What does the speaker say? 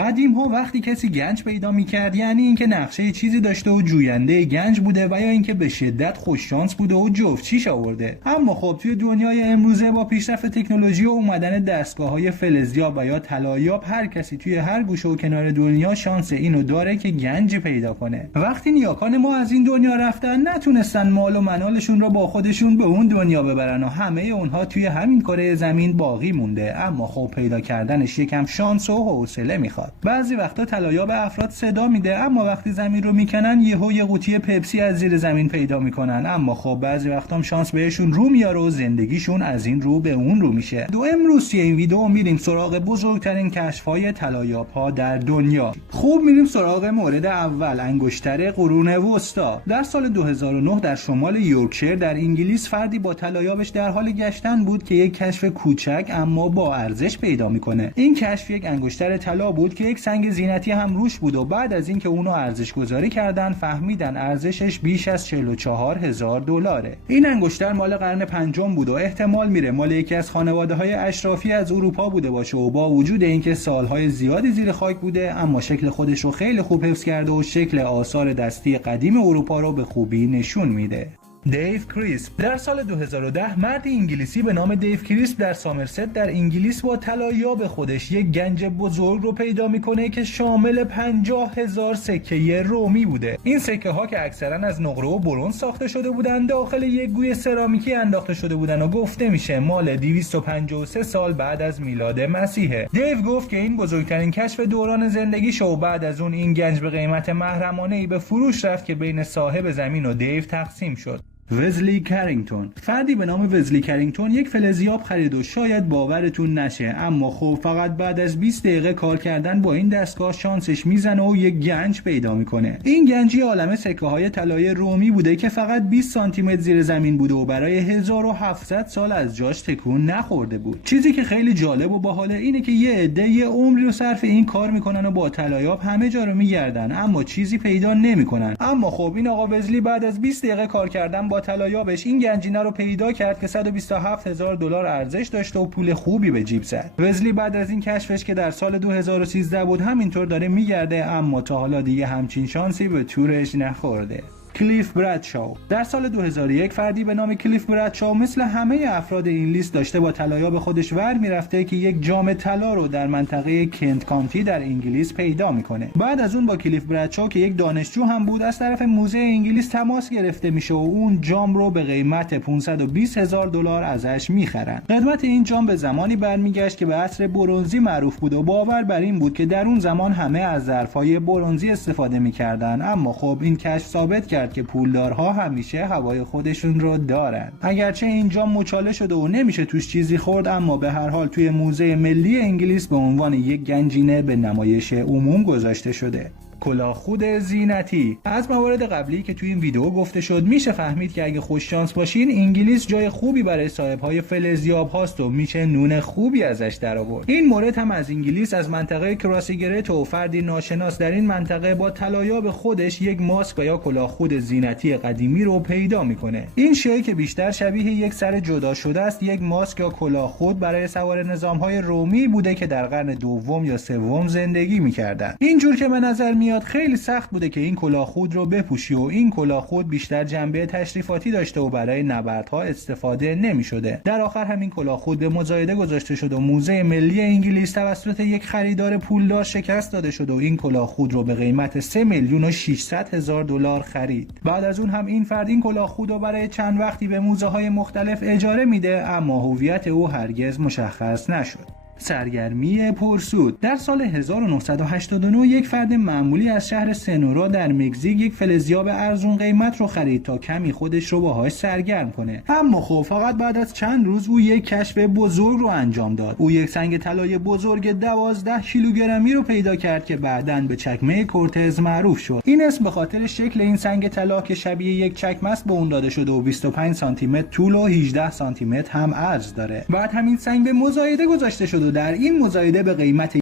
قدیم ها وقتی کسی گنج پیدا میکرد یعنی اینکه نقشه چیزی داشته و جوینده گنج بوده و یا اینکه به شدت خوش شانس بوده و جفتیش آورده. اما خب توی دنیای امروزه با پیشرفت تکنولوژی و اومدن دستگاه‌های فلزیاب و یا طلاییاب هر کسی توی هر گوشه و کنار دنیا شانس اینو داره که گنج پیدا کنه. وقتی نیاکان ما از این دنیا رفتن نتونستن مال و منالشون رو با خودشون به اون دنیا ببرن و همه اونها توی همین کره زمین باقی مونده. اما خب پیدا کردنش یکم شانس و حوصله میخواد. بعضی وقتا طلاییاب افراد صدا میده اما وقتی زمین رو میکنن یهو یه قوطی پپسی از زیر زمین پیدا میکنن. اما خب بعضی وقتا هم شانس بهشون رو میاره و زندگیشون از این رو به اون رو میشه. امروز توی این ویدیو میریم سراغ بزرگترین کشف‌های طلاییاب‌ها در دنیا. خوب میریم سراغ مورد اول، انگشتر قرون وسطا. در سال 2009 در شمال یورکشایر در انگلیس فردی با طلاییابش در حال گشتن بود که یک کشف کوچک اما با ارزش پیدا میکنه. این کشف یک انگشتر طلا بود که یک سنگ زینتی هم روش بود و بعد از اینکه اونو ارزش گذاری کردن فهمیدن ارزشش بیش از 44,000 دلاره. این انگشتر مال قرن پنجم بود و احتمال میره مال یکی از خانواده‌های اشرافی از اروپا بوده باشه و با وجود اینکه سالهای زیادی زیر خاک بوده اما شکل خودش رو خیلی خوب حفظ کرده و شکل آثار دستی قدیم اروپا رو به خوبی نشون میده. دیو کریسپ. در سال 2010 مرد انگلیسی به نام دیو کریسپ در سامرست در انگلیس با طلاییاب خودش یک گنج بزرگ رو پیدا میکنه که شامل 50,000 سکه رومی بوده. این سکه ها که اکثرا از نقره و برنز ساخته شده بودن داخل یک گوی سرامیکی انداخته شده بودن و گفته میشه مال 253 سال بعد از میلاد مسیحه. دیو گفت که این بزرگترین کشف دوران زندگیشه و بعد از اون این گنج به قیمت محرمانه‌ای به فروش رفت که بین صاحب زمین و دیو تقسیم شد. وزلی کرینگتون. فردی به نام وزلی کرینگتون یک فلزیاب خرید و شاید باورتون نشه اما خب فقط بعد از 20 دقیقه کار کردن با این دستگاه شانسش میزنه و یک گنج پیدا میکنه. این گنجی عالمه سکه های طلای رومی بوده که فقط 20 سانتی متر زیر زمین بوده و برای 1700 سال از جاش تکون نخورده بود. چیزی که خیلی جالب و باحاله اینه که یه عده یه عمری رو صرف این کار میکنن و با طلاییاب همه جا رو میگردن اما چیزی پیدا نمیکنن. اما خب این آقا وزلی بعد از 20 دقیقه کار کردن با طلاییابش این گنجینه رو پیدا کرد که 127,000 دلار ارزش داشته و پول خوبی به جیب زد. وزلی بعد از این کشفش که در سال 2013 بود همینطور داره میگرده اما تا حالا دیگه همچین شانسی به تورش نخورده. کلیف برادشاو. در سال 2001 فردی به نام کلیف برادشاو مثل همه افراد این لیست داشته با طلاییاب خودش ور میرفته که یک جام طلا رو در منطقه کنت کانتی در انگلیس پیدا میکنه. بعد از اون با کلیف برادشاو که یک دانشجو هم بود از طرف موزه انگلیس تماس گرفته میشه و اون جام رو به قیمت 520,000 دلار ازش میخرن. قدمت این جام به زمانی برمیگشت که به عصر برنزی معروف بود و باور بر این بود که در اون زمان همه از ظرفای برنزی استفاده میکردن اما خب این کشف ثابت کرد که پولدارها همیشه هوای خودشون رو دارن. اگرچه این جام مچاله شده و نمیشه توش چیزی خورد اما به هر حال توی موزه ملی انگلیس به عنوان یک گنجینه به نمایش عموم گذاشته شده. کلاهخود زینتی. از موارد قبلی که توی این ویدیو گفته شد میشه فهمید که اگه خوش شانس باشین انگلیس جای خوبی برای صاحب‌های فلزیاب هاست و میشه نون خوبی ازش درآورد. این مورد هم از انگلیس از منطقه کراسیگرت و فردی ناشناس در این منطقه با طلاییاب خودش یک ماسک و یا کلاهخود زینتی قدیمی رو پیدا میکنه. این شی که بیشتر شبیه یک سر جدا شده است یک ماسک یا کلاهخود برای سوار نظام‌های رومی بوده که در قرن دوم یا سوم زندگی می‌کردند. اینجور که به نظر خیلی سخت بوده که این کلاهخود رو بپوشی و این کلاهخود بیشتر جنبه تشریفاتی داشته و برای نبردها استفاده نمی‌شده. در آخر همین کلاهخود به مزایده گذاشته شد و موزه ملی انگلیس توسط یک خریدار پولدار شکست داده شد و این کلاهخود رو به قیمت 3,600,000 دلار خرید. بعد از اون هم این فرد این کلاهخود رو برای چند وقتی به موزه‌های مختلف اجاره میده اما هویت او هرگز مشخص نشد. سرگرمی پرسود. در سال 1989 یک فرد معمولی از شهر سنورا در مکزیک یک فلزیاب ارزون قیمت رو خرید تا کمی خودش رو باهاش سرگرم کنه. اما خب فقط بعد از چند روز او یک کشف بزرگ رو انجام داد. او یک سنگ طلای بزرگ 12 کیلوگرمی رو پیدا کرد که بعداً به چکمه کورتز معروف شد. این اسم به خاطر شکل این سنگ طلا که شبیه یک چکمه است به اون داده شده و 25 سانتی متر طول و 18 سانتی متر هم عرض داره. بعد همین سنگ به مزایده گذاشته شد و در این مزایده به قیمت